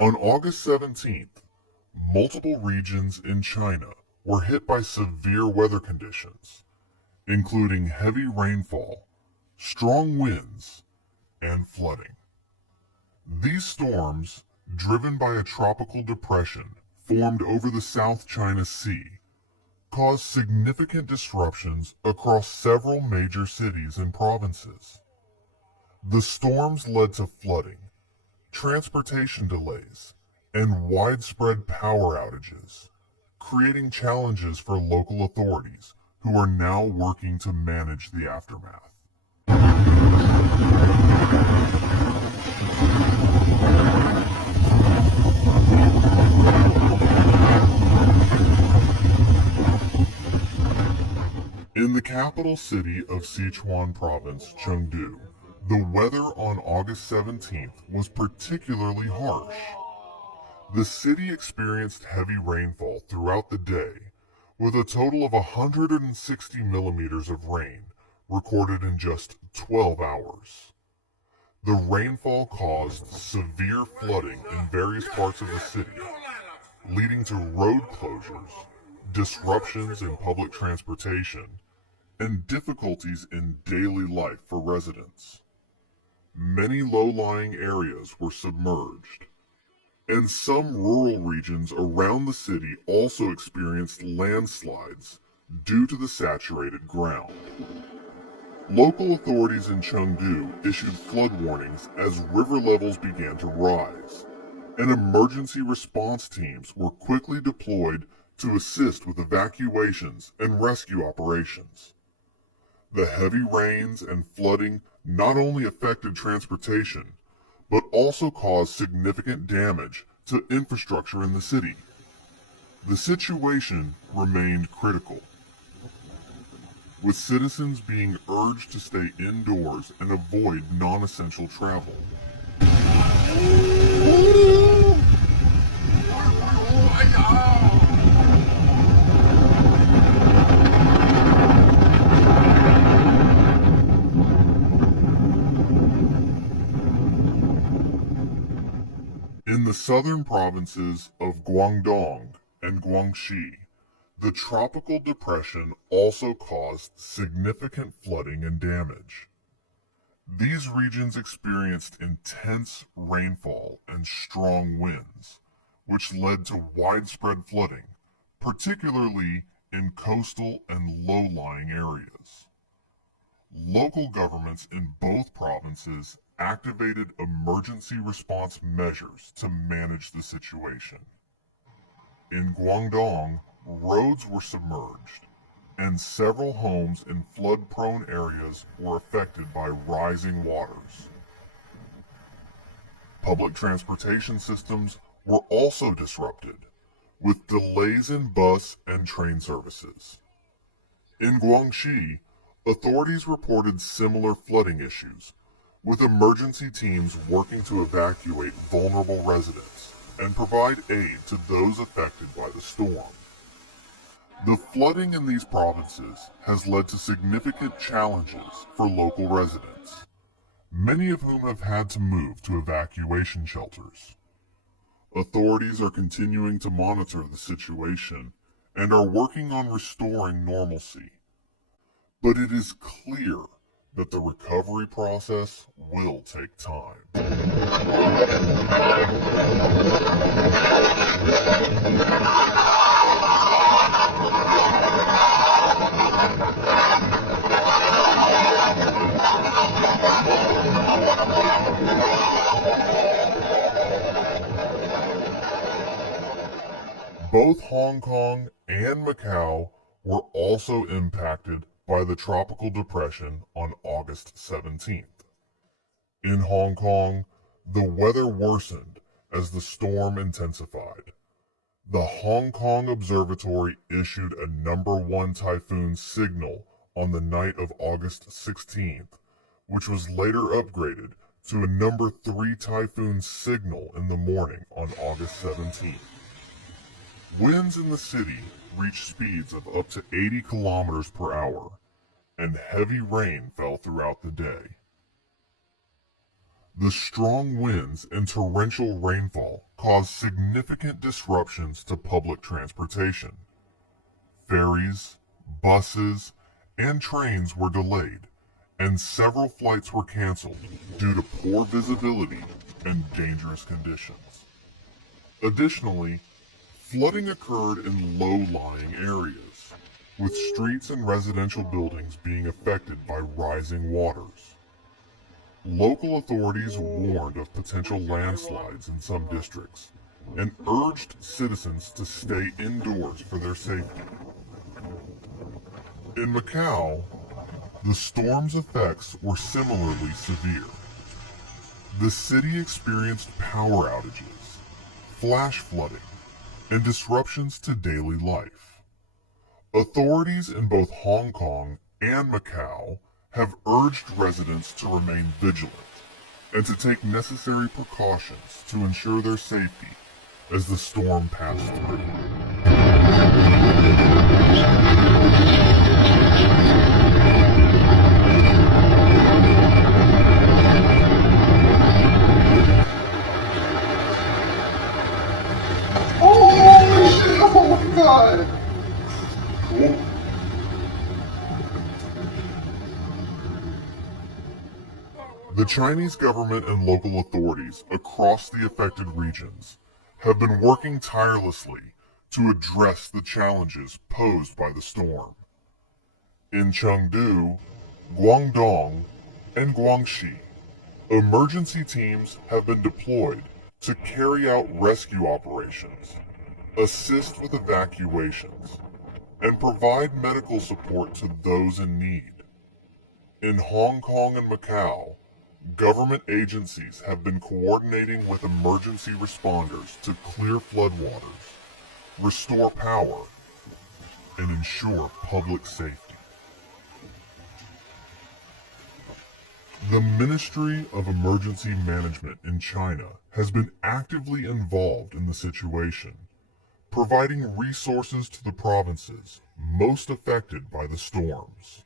On August 17th, multiple regions in China were hit by severe weather conditions, including heavy rainfall, strong winds, and flooding. These storms, driven by a tropical depression formed over the South China Sea, caused significant disruptions across several major cities and provinces. The storms led to flooding, transportation delays, and widespread power outages, creating challenges for local authorities who are now working to manage the aftermath. In the capital city of Sichuan Province, Chengdu, the weather on August 17th was particularly harsh. The city experienced heavy rainfall throughout the day, with a total of 160 millimeters of rain recorded in just 12 hours. The rainfall caused severe flooding in various parts of the city, leading to road closures, disruptions in public transportation, and difficulties in daily life for residents. Many low-lying areas were submerged, and some rural regions around the city also experienced landslides due to the saturated ground. Local authorities in Chengdu issued flood warnings as river levels began to rise, and emergency response teams were quickly deployed to assist with evacuations and rescue operations. The heavy rains and flooding not only affected transportation, but also caused significant damage to infrastructure in the city. The situation remained critical, with citizens being urged to stay indoors and avoid non-essential travel. In the southern provinces of Guangdong and Guangxi, the tropical depression also caused significant flooding and damage. These regions experienced intense rainfall and strong winds, which led to widespread flooding, particularly in coastal and low-lying areas. Local governments in both provinces activated emergency response measures to manage the situation. In Guangdong, roads were submerged, and several homes in flood-prone areas were affected by rising waters. Public transportation systems were also disrupted, with delays in bus and train services. In Guangxi, authorities reported similar flooding issues, with emergency teams working to evacuate vulnerable residents and provide aid to those affected by the storm. The flooding in these provinces has led to significant challenges for local residents, many of whom have had to move to evacuation shelters. Authorities are continuing to monitor the situation and are working on restoring normalcy. But it is clear that the recovery process will take time. Both Hong Kong and Macau were also impacted by the tropical depression on August 17th. In Hong Kong, the weather worsened as the storm intensified. The Hong Kong Observatory issued a number 1 typhoon signal on the night of August 16th, which was later upgraded to a number 3 typhoon signal in the morning on August 17th. Winds in the city reached speeds of up to 80 kilometers per hour, and heavy rain fell throughout the day. The strong winds and torrential rainfall caused significant disruptions to public transportation. Ferries, buses, and trains were delayed, and several flights were canceled due to poor visibility and dangerous conditions. Additionally, flooding occurred in low-lying areas, with streets and residential buildings being affected by rising waters. Local authorities warned of potential landslides in some districts and urged citizens to stay indoors for their safety. In Macau, the storm's effects were similarly severe. The city experienced power outages, flash flooding, and disruptions to daily life. Authorities in both Hong Kong and Macau have urged residents to remain vigilant and to take necessary precautions to ensure their safety as the storm passed through. Oh my god! Cool. The Chinese government and local authorities across the affected regions have been working tirelessly to address the challenges posed by the storm. In Chengdu, Guangdong, and Guangxi, emergency teams have been deployed to carry out rescue operations, assist with evacuations, and provide medical support to those in need. In Hong Kong and Macau, government agencies have been coordinating with emergency responders to clear floodwaters, restore power, and ensure public safety. The Ministry of Emergency Management in China has been actively involved in the situation, providing resources to the provinces most affected by the storms.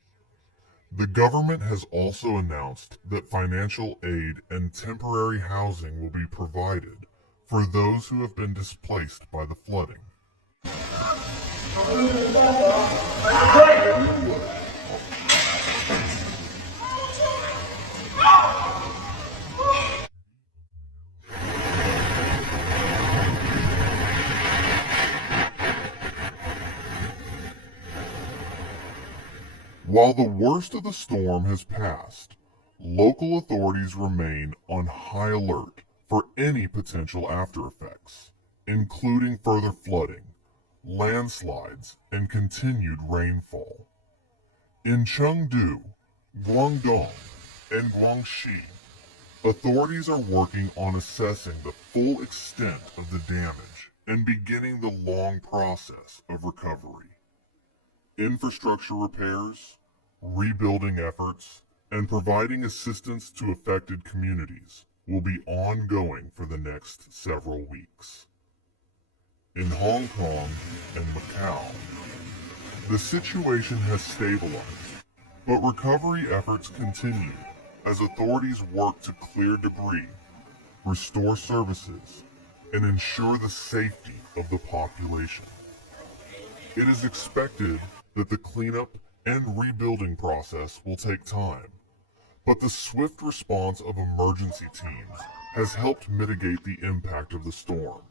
The government has also announced that financial aid and temporary housing will be provided for those who have been displaced by the flooding. While the worst of the storm has passed, local authorities remain on high alert for any potential aftereffects, including further flooding, landslides, and continued rainfall. In Chengdu, Guangdong, and Guangxi, authorities are working on assessing the full extent of the damage and beginning the long process of recovery. Infrastructure repairs, rebuilding efforts, and providing assistance to affected communities will be ongoing for the next several weeks. In Hong Kong and Macau, the situation has stabilized, but recovery efforts continue as authorities work to clear debris, restore services, and ensure the safety of the population. It is expected that the cleanup and rebuilding process will take time, but the swift response of emergency teams has helped mitigate the impact of the storm.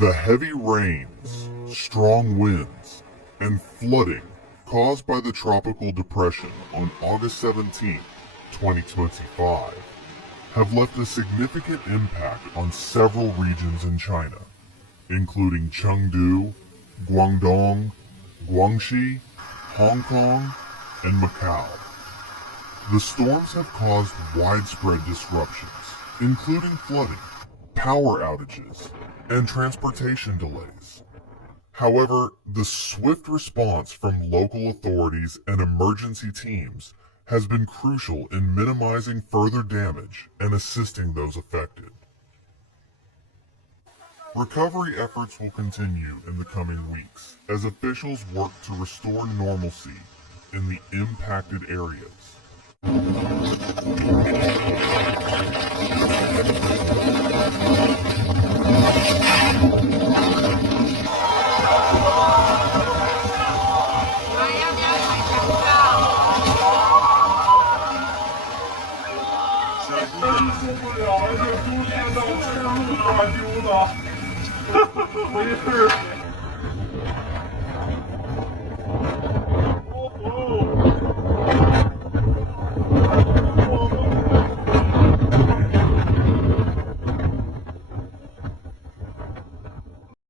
The heavy rains, strong winds, and flooding caused by the tropical depression on August 17, 2025, have left a significant impact on several regions in China, including Chengdu, Guangdong, Guangxi, Hong Kong, and Macau. The storms have caused widespread disruptions, including flooding, power outages, and transportation delays. However, the swift response from local authorities and emergency teams has been crucial in minimizing further damage and assisting those affected. Recovery efforts will continue in the coming weeks as officials work to restore normalcy in the impacted areas.